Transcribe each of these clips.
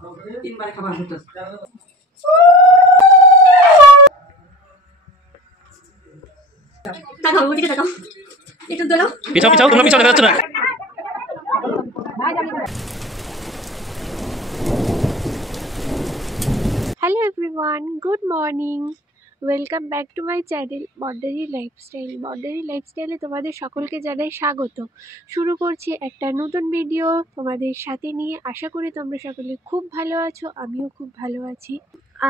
তিনবারে খাবার হতো। তাকাও ওদিকে তাকাও, একটু দাঁড়াও, পিছাও পিছাও, তোমরা পিছাও, দেখা যাচ্ছে না। Hello everyone, good morning. Welcome back to my channel বর্ডারি লাইফস্টাইল। বর্ডারি লাইফস্টাইলে তোমাদের সকলকে জানাই স্বাগত। শুরু করছি একটা নতুন ভিডিও তোমাদের সাথে নিয়ে। আশা করি তোমরা সকলে খুব ভালো আছো, আমিও খুব ভালো আছি।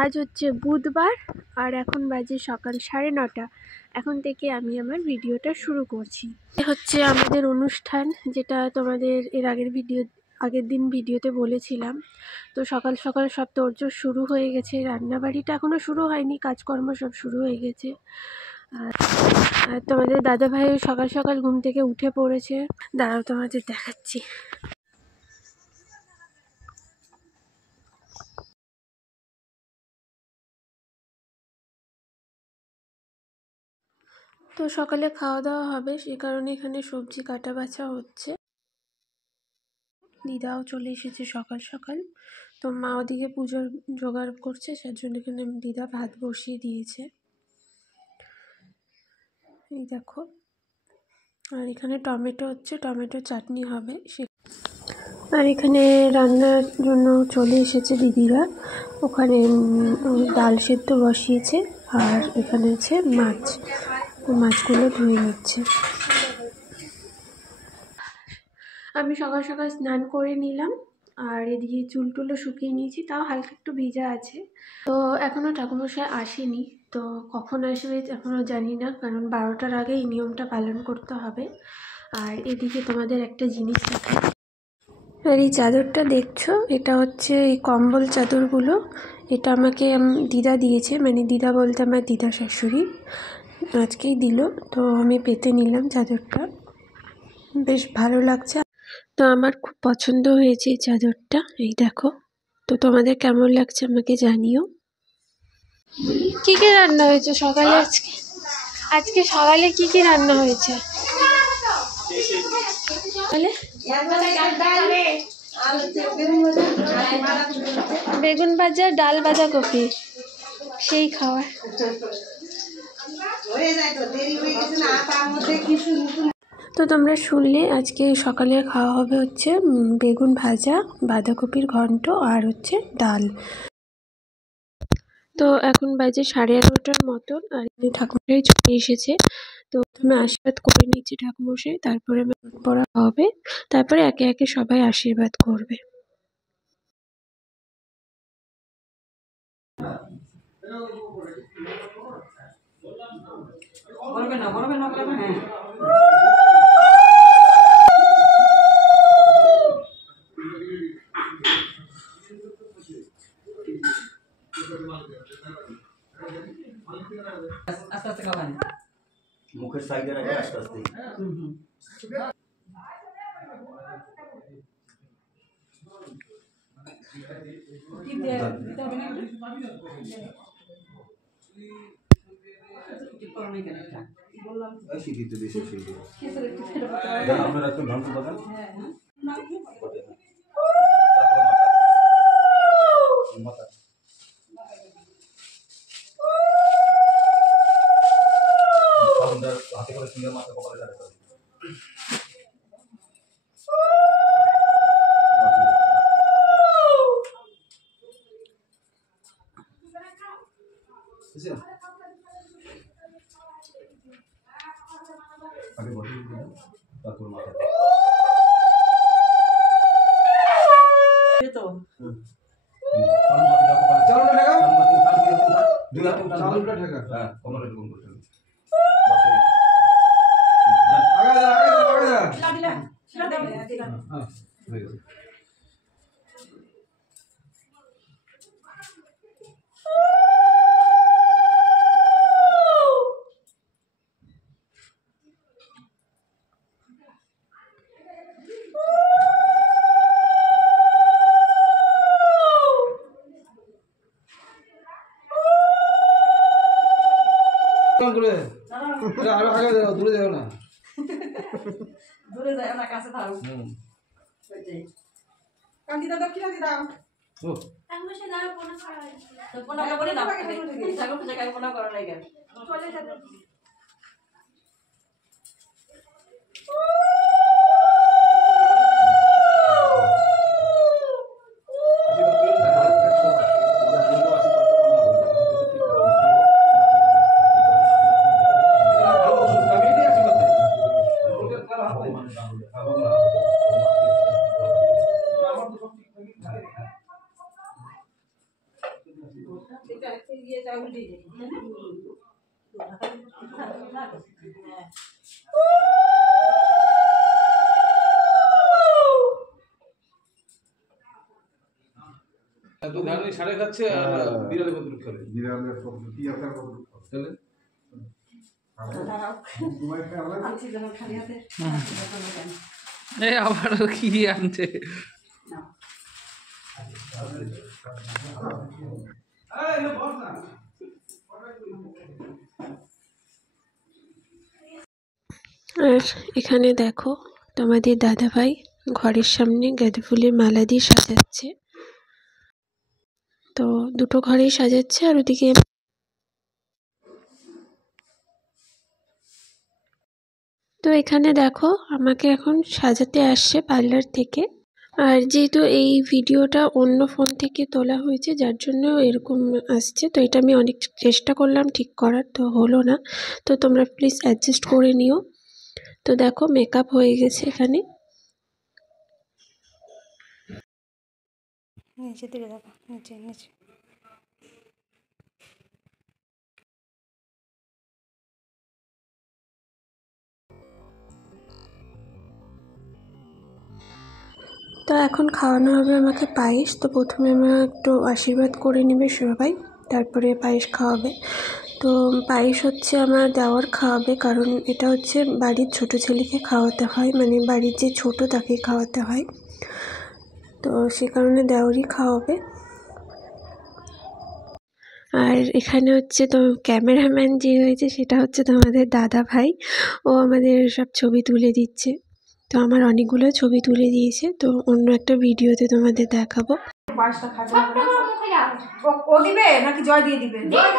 আজ হচ্ছে বুধবার আর এখন বাজে সকাল 9:30। এখন থেকে আমি আমার ভিডিওটা শুরু করছি। হচ্ছে আমাদের অনুষ্ঠান, যেটা তোমাদের এর আগের দিন ভিডিওতে বলেছিলাম। তো সকাল সকাল সব তোড়জোড় শুরু হয়ে গেছে। রান্নাবাড়িটা এখনও শুরু হয়নি, কাজকর্ম সব শুরু হয়ে গেছে। আর তোমাদের দাদাভাই সকাল সকাল ঘুম থেকে উঠে পড়েছে। দাঁড়াও তোমাদের দেখাচ্ছি। তো সকালে খাওয়া দাওয়া হবে, সে কারণে এখানে সবজি কাটা বাছা হচ্ছে। দিদাও চলে এসেছে সকাল সকাল। তো মা ওদিকে পুজোর জোগাড় করছে, সের জন্য এখানে দিদা ভাত বসিয়ে দিয়েছে। এই দেখো, আর এখানে টমেটো হচ্ছে, টমেটো চাটনি হবে। আর এখানে রান্নার জন্য চলে এসেছে দিদিরা। ওখানে ডাল সেদ্ধ বসিয়েছে, আর এখানে আছে মাছ, মাছগুলো ধুয়ে নিচ্ছে। আমি সকাল সকাল স্নান করে নিলাম, আর এদিকে চুল টুলও শুকিয়ে নিয়েছি, তাও হালকা একটু ভিজা আছে। তো এখনও ঠাকুরমশাই আসেনি, তো কখন আসবে এখনও জানি না, কারণ 12টার আগে এই নিয়মটা পালন করতে হবে। আর এদিকে তোমাদের একটা জিনিস দেখাই। আর এই চাদরটা দেখছো, এটা হচ্ছে এই কম্বল চাদরগুলো। এটা আমাকে দিদা দিয়েছে, মানে দিদা বলতে আমার দিদা শাশুড়ি আজকেই দিল। তো আমি পেতে নিলাম চাদরটা, বেশ ভালো লাগছে। তো আমার খুব পছন্দ হয়েছে এই চাদরটা, এই দেখো। তো তোমাদের কেমন লাগছে আমাকে জানিও। কি কি রান্না হয়েছে সকালে আজকে? আজকে সকালে কি কি রান্না হয়েছে? বেগুন ভাজা, ডাল, বাঁধাকপি, সেই খাওয়ার। তো তোমরা শুনলে, আজকে সকালে খাওয়া হবে হচ্ছে বেগুন ভাজা, বাঁধাকপির ঘন্ট, আর হচ্ছে ডাল। তো এখন বাজে 11:30টার মতন, আর ঠাকুরমশাই চলে এসেছে। তো প্রথমে আশীর্বাদ করে নিচ্ছি ঠাকুরমশাই, তারপরে পড়া হবে, তারপরে একে একে সবাই আশীর্বাদ করবে। হ্যাঁ, আস্তে আস্তে খাবেন, মুখের সাইডে রাখে আস্তে আস্তে। আপনারা একটু ধ্বংস করেন। হাতে করে সুন্দর মাথা কপালে রাখতে হবে। আগে বসে তারপর মাথা তো দূরে দূরে যাও না, দূরে যাও না, কাছে থাকো। কান্দি দাও, দক্ষিণা দাও। তো ধান ওই সাড়ে খাচ্ছে আর বিড়ালে কত খাবে বিড়ালের কত কি আপনার কত তাহলে আবারও কি আনছে আর এখানে দেখো তোমাদের দাদাভাই ঘরের সামনে গাঁদা ফুলের মালা দিয়ে সাজাচ্ছে। তো দুটো ঘরেই সাজাচ্ছে আর ওদিকে তো এখানে দেখো আমাকে এখন সাজাতে আসছে পার্লার থেকে। আর যেহেতু এই ভিডিওটা অন্য ফোন থেকে তোলা হয়েছে যার জন্য এরকম আসছে, তো এটা আমি অনেক চেষ্টা করলাম ঠিক করার, তো হলো না, তো তোমরা প্লিজ অ্যাডজাস্ট করে নিও। তো দেখো মেকআপ হয়ে গেছে এখানে। নিচে দিকে দেখো, নিচে নিচে। তো এখন খাওয়ানো হবে আমাকে পায়েস। তো প্রথমে আমার একটু আশীর্বাদ করে নেবে সবাই, তারপরে পায়েস খাওয়াবে। তো পায়েস হচ্ছে আমার দেওয়ার খাওয়াবে, কারণ এটা হচ্ছে বাড়ির ছোট ছেলেকে খাওয়াতে হয়, মানে বাড়ির যে ছোট তাকে খাওয়াতে হয়, তো সে কারণে দেওয়ারই খাওয়াবে। আর এখানে হচ্ছে তো ক্যামেরাম্যান যে হয়েছে সেটা হচ্ছে তোমাদের দাদা ভাই, ও আমাদের সব ছবি তুলে দিচ্ছে। তো আমার অনেকগুলো ছবি তুলে দিয়েছে, তো অন্য একটা ভিডিওতে তোমাদের দেখাবো। ও দিবে নাকি জয় দিয়ে দিবে? জয়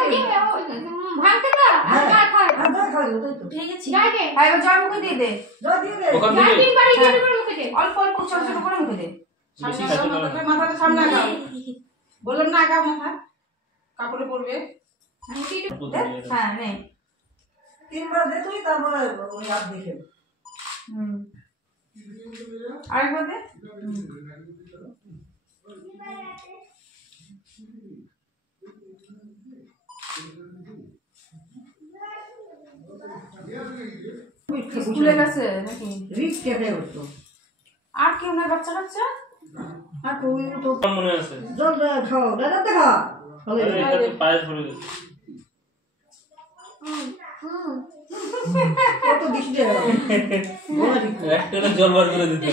মুখে দিয়ে দে, অল্প অল্প ছোট ছোট করে মুখে দে। মাথাটা সামনে আগাও, বললাম না আগাও, মাথা কাপড়ে পড়বে। হ্যাঁ নে, 3 বার দে তুই, তারপরে ওই হাত দেখে আরেকবার দে। স্কুলে গেছে নাকি? রিক কেটে উঠতো। আর কেউ না বাচ্চা কাচ্চা? আর তুই তো মনে আছে। জল খাও, দাদা দেখা। এটা তো পায়েস ভরে গেছে। কত দিস দে। একটা জল বার করে দিতে।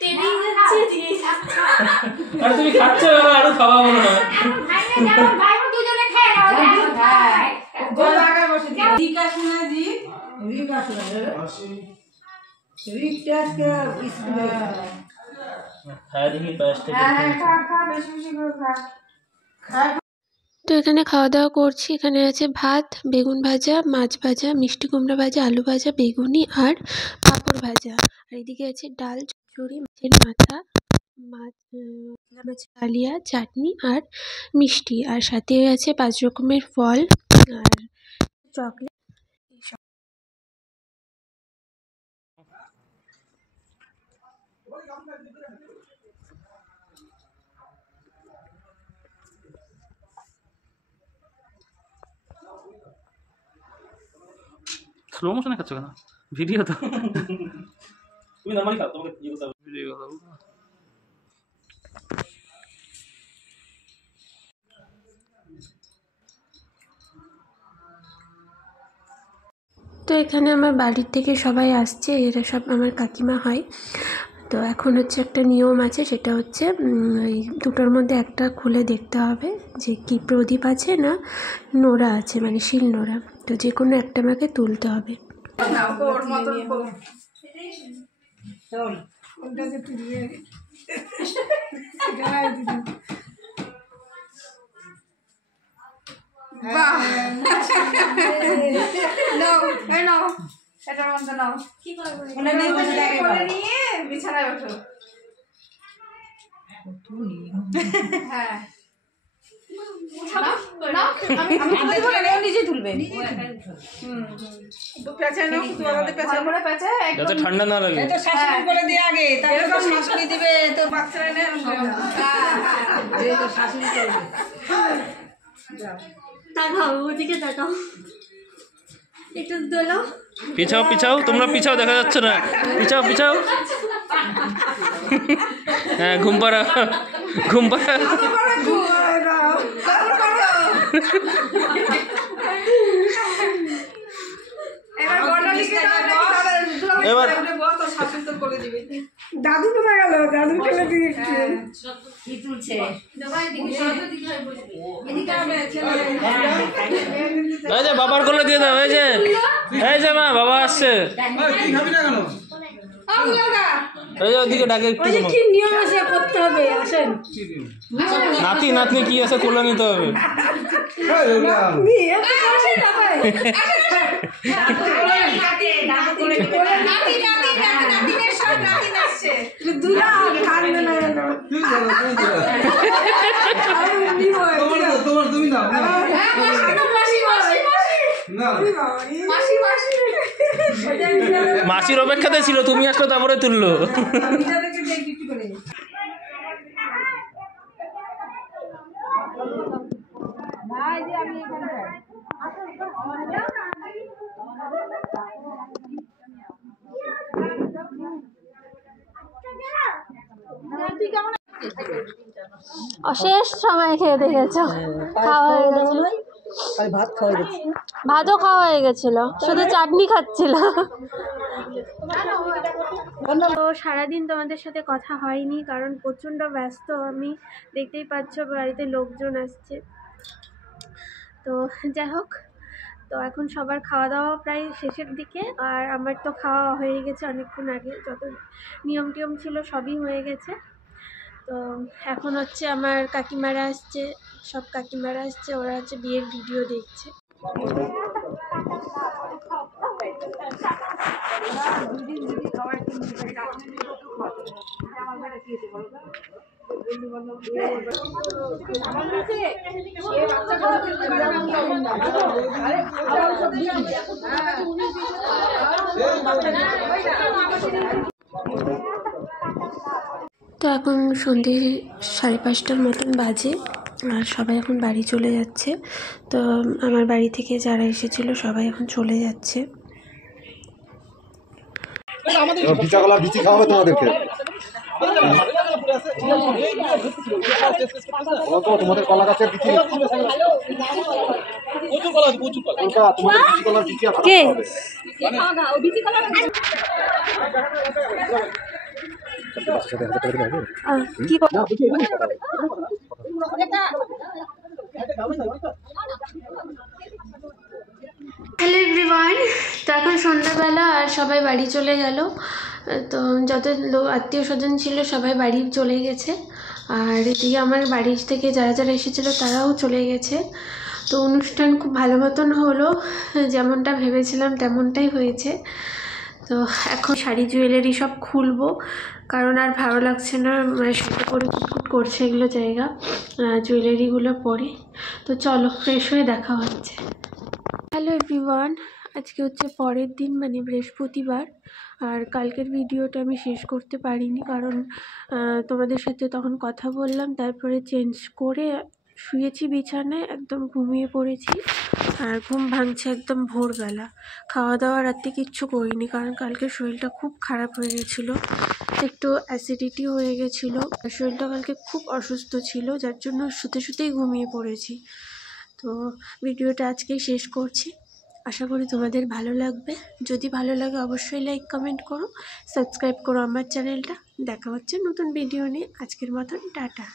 টেবিল যাচ্ছে দিয়ে। আর তুমি খাচ্ছো না, আরো খাওয়া মনে হয়। ভাই না, ভাই দুজনে খেয়ে নাও। হ্যাঁ। জল লাগা বসে দি। ঠিক আছে না জি? রিক আসে না রে। রিক টেস্টকে স্কুলে খায় দেখি পায়েসটা। হ্যাঁ খা বেশি বেশি করে খা। তো এখানে খাওয়া দাওয়া করছি। এখানে আছে ভাত, বেগুন ভাজা, মাছ ভাজা, মিষ্টি কুমড়া ভাজা, আলু ভাজা, বেগুনি আর পাঁপড় ভাজা। আর এদিকে আছে ডাল, চচ্চড়ি, মাছের মাথা, মাছের কালিয়া, চাটনি আর মিষ্টি। আর সাথে আছে 5 রকমের ফল আর চকলেট। স্লো মোশনে খাচ্ছ কেন? ভিডিও তো তুমি নরমালি খাও, তোমাকে কি বলতে হবে ভিডিও কথা বলবো। তো এখানে আমার বাড়ির থেকে সবাই আসছে, এরা সব আমার কাকিমা হয়। তো এখন হচ্ছে একটা নিয়ম আছে, সেটা হচ্ছে ওই দুটোর মধ্যে একটা খুলে দেখতে হবে যে কি প্রদীপ আছে না নোড়া আছে, মানে শিল নোড়া। তো যে কোনো একটা আমাকে তুলতে হবে। বাহ নাও এই নাও এটার মধ্যে নাও কি করব মনে নেই বসে থাকে কোলে নিয়ে বিছানায় ওঠো হ্যাঁ নাও আমি তুলে দিব না নিজে তুলবে তো পেঁচা নাও তো আমাদের পেঁচা করে পেঁচা একদম যাতে ঠান্ডা না লাগে। এই তো শাশুড়ি করে দিয়ে আগে তারপর শাশুড়ি দিবে তো বাচ্চারা নেই এই তো শাশুড়ি করে তাকাও ওদিকে তাকাও একটু দোলো পিছাও পিছাও, তোমরা পিছাও, দেখা যাচ্ছে না, পিছাও পিছাও। হ্যাঁ ঘুম পাড়া ঘুম পাড়া। এবার দাদু কোথায় গেল? দাদু খেলে দিয়ে কি তুলছে? এই যে বাবার কোলে দিয়ে দাও, এই যে মা বাবা আসছে, এই যে ওদিকে ডাকে একটু। কি নিয়ম আছে করতে হবে? আসেন নাতি নাতনি কি আছে কোলে নিতে হবে। তুমি নাও মাসির অপেক্ষাতে ছিল, তুমি আসলো তারপরে তুললো। অশেষ সময় খেয়ে দেখেছ, খাওয়া হয়ে গেছিল, ভাতও খাওয়া হয়ে গেছিল, শুধু চাটনি খাচ্ছিল। তো সারাদিন তোমাদের সাথে কথা হয়নি কারণ প্রচণ্ড ব্যস্ত আমি, দেখতেই পাচ্ছ বাড়িতে লোকজন আসছে। তো যাই হোক, তো এখন সবার খাওয়া দাওয়া প্রায় শেষের দিকে, আর আমার তো খাওয়া হয়ে গেছে অনেকক্ষণ আগে, যত নিয়ম টিয়ম ছিল সবই হয়ে গেছে। তো এখন হচ্ছে আমার কাকিমারা আসছে, সব কাকিমারা আসছে, ওরা হচ্ছে বিয়ের ভিডিও দেখছে। তো এখন সন্ধে 5:30টার মতন বাজে, আর সবাই এখন বাড়ি চলে যাচ্ছে। তো আমার বাড়ি থেকে যারা এসেছিল সবাই এখন চলে যাচ্ছে। বিচি খাওয়াবে তোমাদেরকে, তোমাদের কলা গাছের বিচি, কে কি হ্যালো এভরিওয়ান, তো এখন সন্ধ্যাবেলা আর সবাই বাড়ি চলে গেল। তো যত আত্মীয় স্বজন ছিল সবাই বাড়ি চলে গেছে, আর এদিকে আমার বাড়ি থেকে যারা যারা এসেছিলো তারাও চলে গেছে। তো অনুষ্ঠান খুব ভালো মতন হলো, যেমনটা ভেবেছিলাম তেমনটাই হয়েছে। তো এখন শাড়ি জুয়েলারি সব খুলবো, কারণ আর ভালো লাগছে না, শাড়ি পরে কুটকুট করছে এগুলো জায়গা, জুয়েলারিগুলো পরে। তো চলো ফ্রেশ হয়ে দেখা হচ্ছে। হ্যালো এভরিওয়ান, আজকে হচ্ছে পরের দিন, মানে বৃহস্পতিবার, আর কালকের ভিডিওটা আমি শেষ করতে পারিনি কারণ তোমাদের সাথে তখন কথা বললাম, তারপরে চেঞ্জ করে শুয়েছি বিছানায়, একদম ঘুমিয়ে পড়েছি, আর ঘুম ভাঙছে একদম ভোরবেলা। খাওয়া দাওয়া রাতে কিচ্ছু করিনি কারণ কালকে শরীরটা খুব খারাপ হয়ে গেছিলো, একটু অ্যাসিডিটি হয়ে গেছিলো, শরীরটা কালকে খুব অসুস্থ ছিল, যার জন্য শুতে শুতেই ঘুমিয়ে পড়েছি। তো ভিডিওটা আজকেই শেষ করছি, আশা করি তোমাদের ভালো লাগবে। যদি ভালো লাগে অবশ্যই লাইক কমেন্ট করো, সাবস্ক্রাইব করো আমার চ্যানেলটা। দেখা হচ্ছে নতুন ভিডিও নিয়ে, আজকের মতন টাটা।